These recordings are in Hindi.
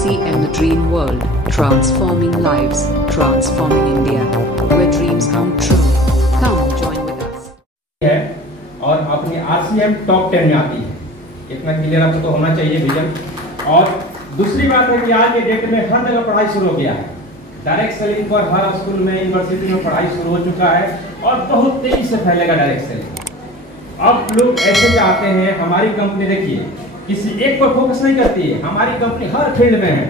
RCM the Dream World, transforming lives, transforming India, where dreams come true. Come join with us. है और अपनी RCM टॉप 10 में आती है। इतना क्लियर आपको तो होना चाहिए विजन। और दूसरी बात है कि आज के डेट में हर जगह पढ़ाई शुरू हो गया है। डायरेक्ट सेलिंग पर हर स्कूल में, यूनिवर्सिटी में पढ़ाई शुरू हो चुका है और बहुत तेजी से फैलेगा डायरेक्ट सेलिंग। अब लोग ऐसे चाहते हैं, हमारी कंपनी देखिए किसी एक पर फोकस नहीं करती है। हमारी कंपनी हर फील्ड में है।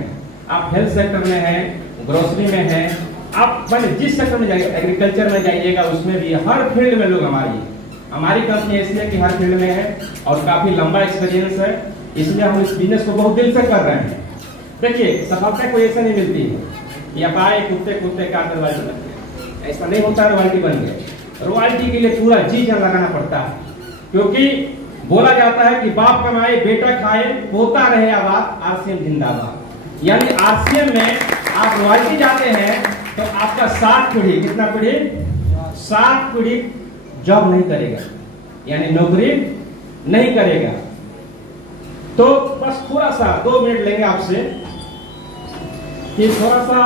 आप हेल्थ सेक्टर में हैं, ग्रोसरी में हैं, आप मैंने जिस सेक्टर में जाइए, एग्रीकल्चर में जाइएगा उसमें भी हर फील्ड में लोग हमारी कंपनी ऐसी है कि हर फील्ड में है और काफी लंबा एक्सपीरियंस है। इसलिए हम इस बिजनेस को बहुत दिल से कर रहे हैं। देखिए सफलता कोई ऐसा नहीं मिलती है कि आप आए कुत्ते कुत्ते का रॉयल्टी बन गए, ऐसा नहीं होता। रॉयल्टी बन गए, रॉयल्टी के लिए पूरा जी जान लगाना पड़ता है, क्योंकि बोला जाता है कि बाप कमाए बेटा खाए पोता रहे आबाद, RCM जिंदाबाद। यानी RCM में आप रॉयल्टी जाते हैं तो आपका 7 पीढ़ी, कितना पीढ़ी? 7 पीढ़ी जॉब नहीं करेगा, यानी नौकरी नहीं करेगा। तो बस थोड़ा सा 2 मिनट लेंगे आपसे कि थोड़ा सा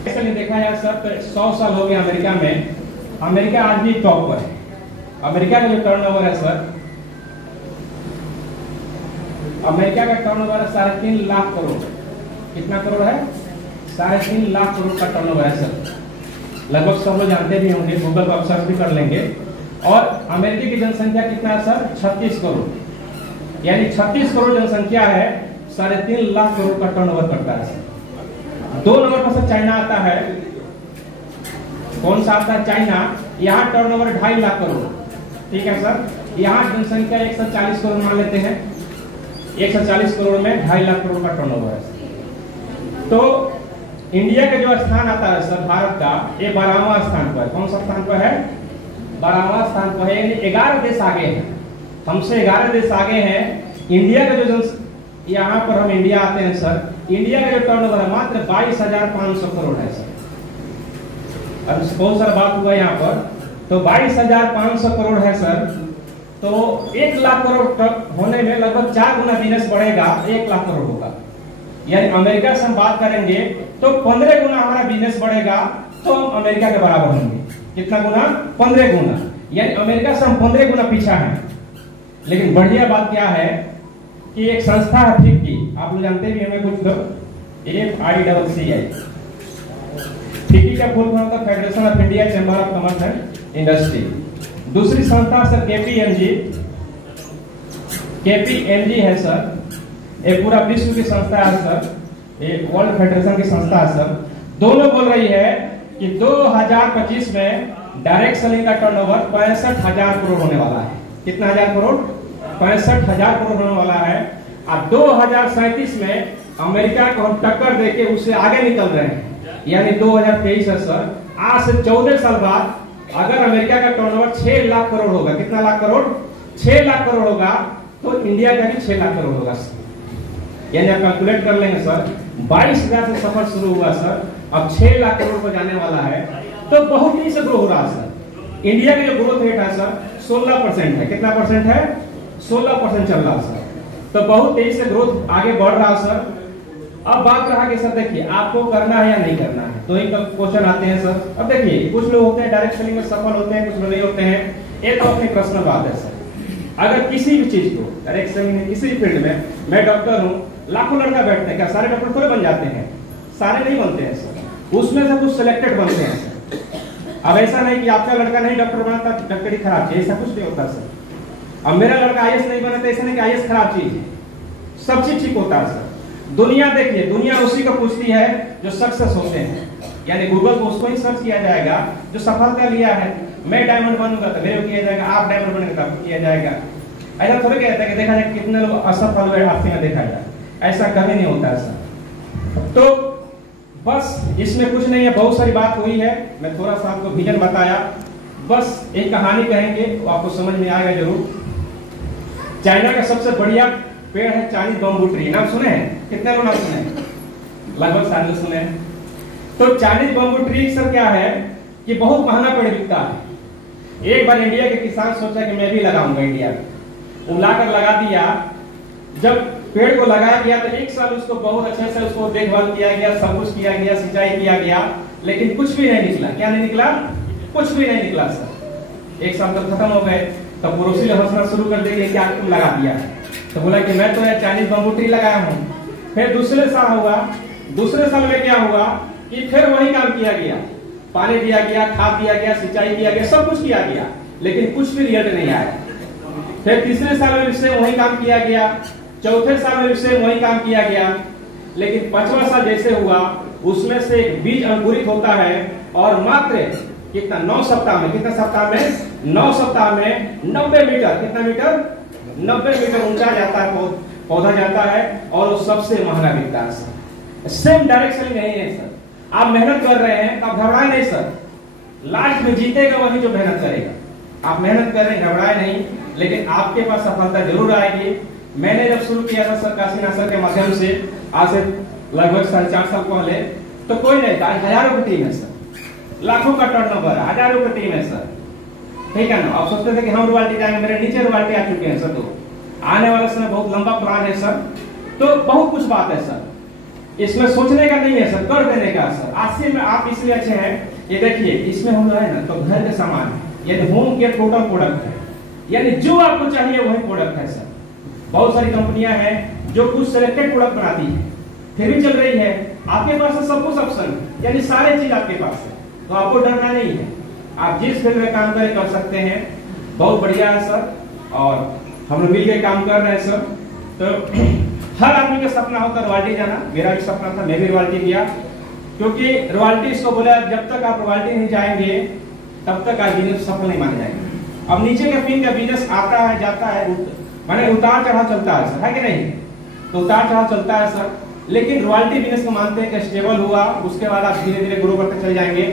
ऐसा नहीं देखा यार सर। 100 साल हो गए अमेरिका में, अमेरिका आज भी टॉप पर है। अमेरिका का जो टर्नओवर है सर, अमेरिका का टर्नओवर है 3.5 लाख करोड़। कितना करोड़ है? 3.5 लाख करोड़ का टर्नओवर है सर। लगभग सब लोग जानते भी होंगे, गूगल पर सर्च भी कर लेंगे। और अमेरिका की जनसंख्या कितना है सर? 36 करोड़। यानी 36 करोड़ जनसंख्या है, 3.5 लाख करोड़ का टर्नओवर करता है सर। 2 नंबर पर सर चाइना आता है। कौन सा आता है? चाइना। यहाँ टर्नओवर 2.5 लाख करोड़। ठीक है सर। यहाँ जनसंख्या 140 करोड़ मान लेते हैं। 140 करोड़ में 2.5 लाख करोड़ का टर्नओवर है। तो इंडिया का जो स्थान आता है सर भारत का, ये 12वां स्थान पर। कौन सा स्थान पर है? 12वां स्थान पर है। यानी 11 देश आगे हैं हमसे, 11 देश आगे हैं। इंडिया का जो यहाँ पर हम इंडिया आते हैं सर, इंडिया का जो टर्नओवर है मात्र 22,500 करोड़ है सर। अब बहुत सारा बात हुआ यहाँ पर, तो 22,500 करोड़ है सर। तो 1 लाख करोड़ होने में लगभग 4 गुना बिजनेस बढ़ेगा, 1 लाख करोड़ होगा। यानी अमेरिका से हम बात करेंगे तो 15 गुना हमारा बिजनेस बढ़ेगा, तो हम अमेरिका के बराबर होंगे। कितना गुना? 15 गुना। यानी अमेरिका से हम 15 गुना पीछा हैं। लेकिन बढ़िया बात क्या है कि एक संस्था है फिक्की, आप लोग जानते भी हमें कुछ लोग, FICCI। फिक्की का फुल फॉर्म था federation of India chamber of commerce and industry. दूसरी संस्था सर KPMG है सर। ये पूरा विश्व की संस्था है सर, ये वर्ल्ड फेडरेशन की संस्था है सर। दोनों बोल रही है कि 2025 में डायरेक्ट सेलिंग का टर्नओवर 65,000 करोड़ होने वाला है। कितना हजार करोड़? 65,000 करोड़ होने वाला है। अब 2037 में अमेरिका को हम टक्कर देके उससे आगे निकल रहे हैं। यानी 2023 है सर। आज से 14 साल बाद अगर अमेरिका का टर्नओवर 6 लाख करोड़ होगा, कितना लाख करोड़? 6 लाख करोड़ होगा, तो इंडिया का भी 6 लाख करोड़ होगा सर। यानी आप कैलकुलेट कर लेंगे सर, 22,000 से सफर शुरू हुआ सर, अब 6 लाख करोड़ पर जाने वाला है। तो बहुत ही से ग्रो हो रहा है सर। इंडिया का जो ग्रोथ रेट है सर 16% है। कितना परसेंट है? 16% चल रहा है सर। तो बहुत तेजी से ग्रोथ आगे बढ़ रहा है सर। अब बात रहा कि सर देखिए आपको करना है या नहीं करना है, तो एक क्वेश्चन आते हैं सर। अब देखिए कुछ लोग होते हैं डायरेक्ट सेलिंग में सफल होते हैं, कुछ लोग नहीं होते हैं। ये तो अपनी पर्सनल बात है सर। अगर किसी भी चीज को डायरेक्ट सेलिंग में, किसी भी फील्ड में, मैं डॉक्टर हूँ, लाखों लड़का बैठते हैं, क्या सारे डॉक्टर थोड़े बन जाते हैं? सारे नहीं बनते हैं सर, उसमें से कुछ सिलेक्टेड बनते हैं सर। अब ऐसा नहीं कि आपका लड़का नहीं डॉक्टर बनता, डॉक्टरी खराब चीज, ऐसा कुछ नहीं होता सर। अब मेरा लड़का IAS नहीं बनता, ऐसा नहीं कि IAS खराब चीज है। सब चीज ठीक होता है सर। दुनिया देखिए, दुनिया उसी को पूछती है जो सक्सेस होते हैं। यानी गूगल को उसको ही सर्च किया जाएगा जो सफलता लिया है। मैं डायमंड बनूंगा तो मेरे को किया जाएगा, आप डायमंड बनेंगे तो किया जाएगा। ऐसा थोड़ा कहता है कि देखा जाए कितने लोग असफल हुए हाथी में देखा जाए, ऐसा कभी नहीं होता सर। तो बस इसमें कुछ नहीं है, बहुत सारी बात हुई है। मैं थोड़ा सा आपको विजन बताया, बस एक कहानी कहेंगे वो आपको समझ में आएगा जरूर। चाइना का सबसे बढ़िया पेड़ है चाइनीज बम्बू ट्री। नाम सुने हैं? कितने लोग नाम सुने हैं? लगभग सारे लोग सुने हैं। तो चाइनीज बम्बू ट्री सर क्या है कि बहुत महंगा पेड़ बिकता है। एक बार इंडिया के किसान सोचा कि मैं भी लगाऊंगा इंडिया में, वो लाकर लगा दिया। जब पेड़ को लगाया गया तो 1 साल उसको बहुत अच्छे से उसको देखभाल किया गया, सब कुछ किया गया, सिंचाई किया गया, लेकिन कुछ भी नहीं निकला। क्या नहीं निकला? कुछ भी नहीं निकला सर। 1 साल तक खत्म हो गए। तब पड़ोसी ने हंसना शुरू कर दिया कि क्या तुम लगा दिया है? तो बोला कि मैं तो यार चाइनीज बम्बू ट्री लगाया हूँ। फिर दूसरे साल हुआ, दूसरे साल में क्या हुआ कि फिर वही काम किया गया, पानी दिया गया, खाद दिया गया, सिंचाई किया गया, सब कुछ किया गया, लेकिन कुछ भी रिजल्ट नहीं आया। फिर तीसरे साल में फिर वही काम किया गया, चौथे साल में फिर वही काम किया गया, लेकिन 5वां साल जैसे हुआ उसमें से एक बीज अंकुरित होता है और मात्र कितना 9 सप्ताह में, कितना सप्ताह में? 9 सप्ताह में 90 मीटर, कितना मीटर? 90 मीटर ऊंचा जाता है पौधा जाता है और वो सबसे महंगा बिकता है सर। सेम डायरेक्शन नहीं है सर। आप मेहनत कर रहे हैं, आप घबराए नहीं सर, लास्ट में जीतेगा वही जो मेहनत करेगा। आप मेहनत कर रहे हैं, घबराए नहीं, लेकिन आपके पास सफलता जरूर आएगी। मैंने जब शुरू किया था सर काशीनाथ सर के माध्यम से, आज से लगभग 4.5 साल पहले, तो कोई नहीं था, हजारों की टीम है सर, लाखों का टर्नओवर है, हजारों की टीम है सर, ठीक है ना। आप सोचते थे कि हम रॉयल्टी जाएंगे, मेरे नीचे रॉयल्टी आ चुके हैं सर। तो आने वाले समय बहुत लंबा प्लान है सर, तो बहुत कुछ बात है सर, इसमें सोचने का नहीं है सर, कर देने का सर। आज से में आप इसलिए अच्छे हैं, ये देखिए इसमें हम है ना, तो घर के सामान यानी होम केयर टोटल प्रोडक्ट है, यानी जो आपको चाहिए वही प्रोडक्ट है सर। बहुत सारी कंपनियां हैं जो कुछ सिलेक्टेड प्रोडक्ट बनाती है, फिर भी चल रही है। आपके पास है सब कुछ ऑप्शन, यानी सारे चीज आपके पास है, तो आपको डरना नहीं है। आप जिस फील्ड में काम करें कर सकते हैं, बहुत बढ़िया है सर। और हम लोग मिलकर काम कर रहे हैं सर। तो हर आदमी का सपना होता है रॉयल्टी जाना, मेरा भी सपना था, मैं भी रॉयल्टी गया, क्योंकि रॉयल्टी इसको बोला जब तक आप रॉयल्टी नहीं जाएंगे तब तक आप बिजनेस सफल नहीं माने जाएंगे। अब नीचे के फील्ड का बिजनेस आता है जाता है, माने उतार चढ़ाव चलता है सर, है कि नहीं? तो उतार चढ़ाव चलता है सर, लेकिन रॉयल्टी बिजनेस को मानते हैं कि स्टेबल हुआ, उसके बाद आप धीरे धीरे ग्रो करते चले जाएंगे।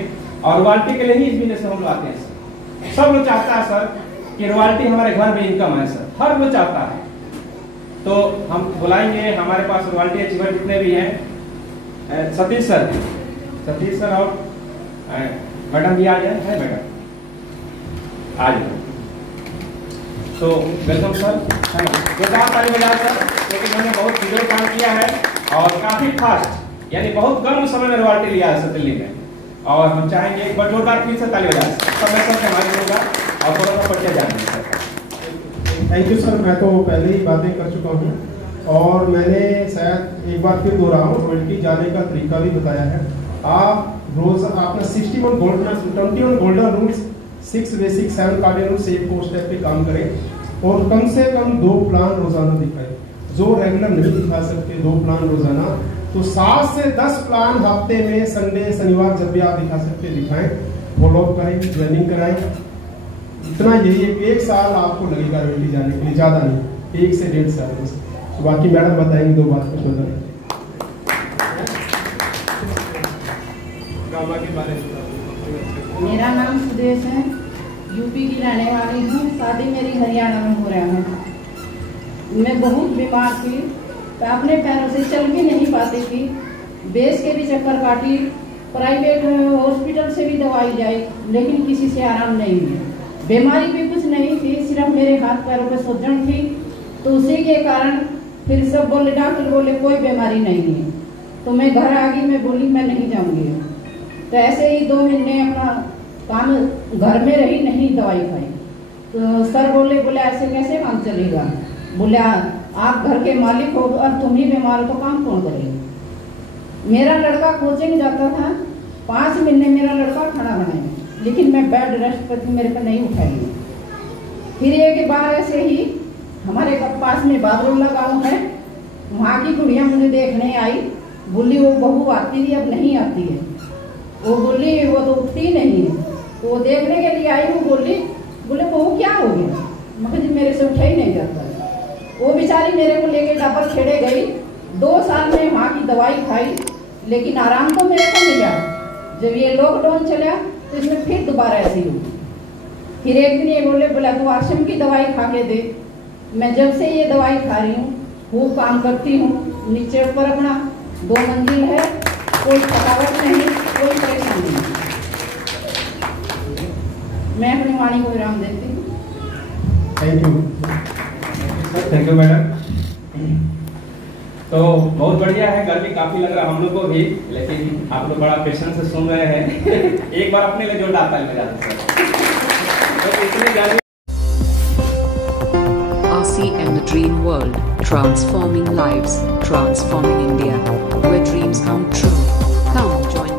और रॉयल्टी के लिए ही इस बिजनेस में हम लोग आते हैं सर। सब लोग चाहता है सर कि रॉयल्टी हमारे घर में इनकम है सर, हर लोग चाहता है। तो हम बुलाएंगे, हमारे पास रॉयल्टी अचीवर जितने भी हैं, सतीश सर और मैडम भी आ जाए, है मैडम आ जाए, तो वेलकम सर। ताली बजा सर, क्योंकि मैंने बहुत सीधे काम किया है और काफी फास्ट, यानी बहुत कम समय में रॉयल्टी लिया है सर दिल्ली में। और हम चाहेंगे एक बार जोरदार फिर से ताली बजा सब मैं सर हमारे होगा और थोड़ा सा पढ़ते जाएंगे सर। Thank you sir. मैं तो पहले ही बातें कर चुका हूँ और मैंने शायद एक बार फिर दोहराऊं, रॉयल्टी जाने का तरीका भी बताया है। आप रोज आपने 21 golden rules, 6 basic 7 cardinal rules, 1 4 step पे काम करें और कम से कम 2 प्लान रोजाना दिखाएं। जो रेगुलर नहीं दिखा सकते 2 प्लान रोजाना, तो 7 से 10 प्लान हफ्ते में, संडे शनिवार जब भी आप दिखा सकते दिखाएं, फॉलो अप करें, ट्रेनिंग कराएं। इतना यही है कि 1 साल आपको लगेगा रॉयल्टी जाने के लिए, ज्यादा नहीं, 1 से 1.5 साल बस। तो बाकी मैडम बताएंगे 2 बात कुछ होता है के बारे में। मेरा नाम सुदेश है, यूपी की रहने वाली हूँ, शादी मेरी हरियाणा में हो रहा है। मैं बहुत बीमार थी, अपने पैरों से चल भी नहीं पाती थी, बेस के भी चक्कर काटी, प्राइवेट हॉस्पिटल से भी दवाई जाई, लेकिन किसी से आराम नहीं मिला। बीमारी भी कुछ नहीं थी, सिर्फ मेरे हाथ पैरों पे सूजन थी, तो उसी के कारण फिर सब बोले, डॉक्टर बोले कोई बीमारी नहीं है। तो मैं घर आ गई, मैं बोली मैं नहीं जाऊंगी। तो ऐसे ही 2 महीने अपना काम घर में रही, नहीं दवाई खाई। तो सर बोले ऐसे कैसे काम चलेगा? बोले आप घर के मालिक हो और तुम ही बीमार हो तो काम कौन करेगा? मेरा लड़का कोचिंग जाता था, 5 महीने मेरा लड़का खाना बनाया, लेकिन मैं बेड रेस्ट पर थी, मेरे पर नहीं उठाई। फिर एक बार ऐसे ही हमारे पास में बाबरोला गाँव है, वहाँ की गुड़िया मुझे देखने आई, बोली वो बहू आती थी अब नहीं आती है। वो बोली वो तो उठती नहीं है, तो वो देखने के लिए आई। वो बोले बहू क्या हो गया? मगर जी मेरे से उठा ही नहीं जाता। वो बेचारी मेरे को लेके डबल खेड़े गई, 2 साल में वहाँ की दवाई खाई, लेकिन आराम तो मेरे को मिला। जब ये लॉकडाउन चला तो इसमें फिर दोबारा ऐसी हुई। फिर एक दिन ये बोला तू आश्रम की दवाई खा के दे। मैं जब से ये दवाई खा रही हूँ, खूब काम करती हूँ, नीचे ऊपर अपना 2 मंजिल है, कोई थकावट नहीं, कोई परेशानी नहीं। मैं अपनी वाणी को विराम देती हूँ। Thank you. Thank you madam. तो बहुत बढ़िया है, गर्मी काफी लग रहा है हम लोग को भी, लेकिन आप लोग बड़ा पेशेंस से सुन रहे हैं। एक बार अपने लिए जोरदार ताली बजा दीजिए। तो इतने ज्यादा RCM The Dream World, transforming lives, transforming India, where dreams come true. Come join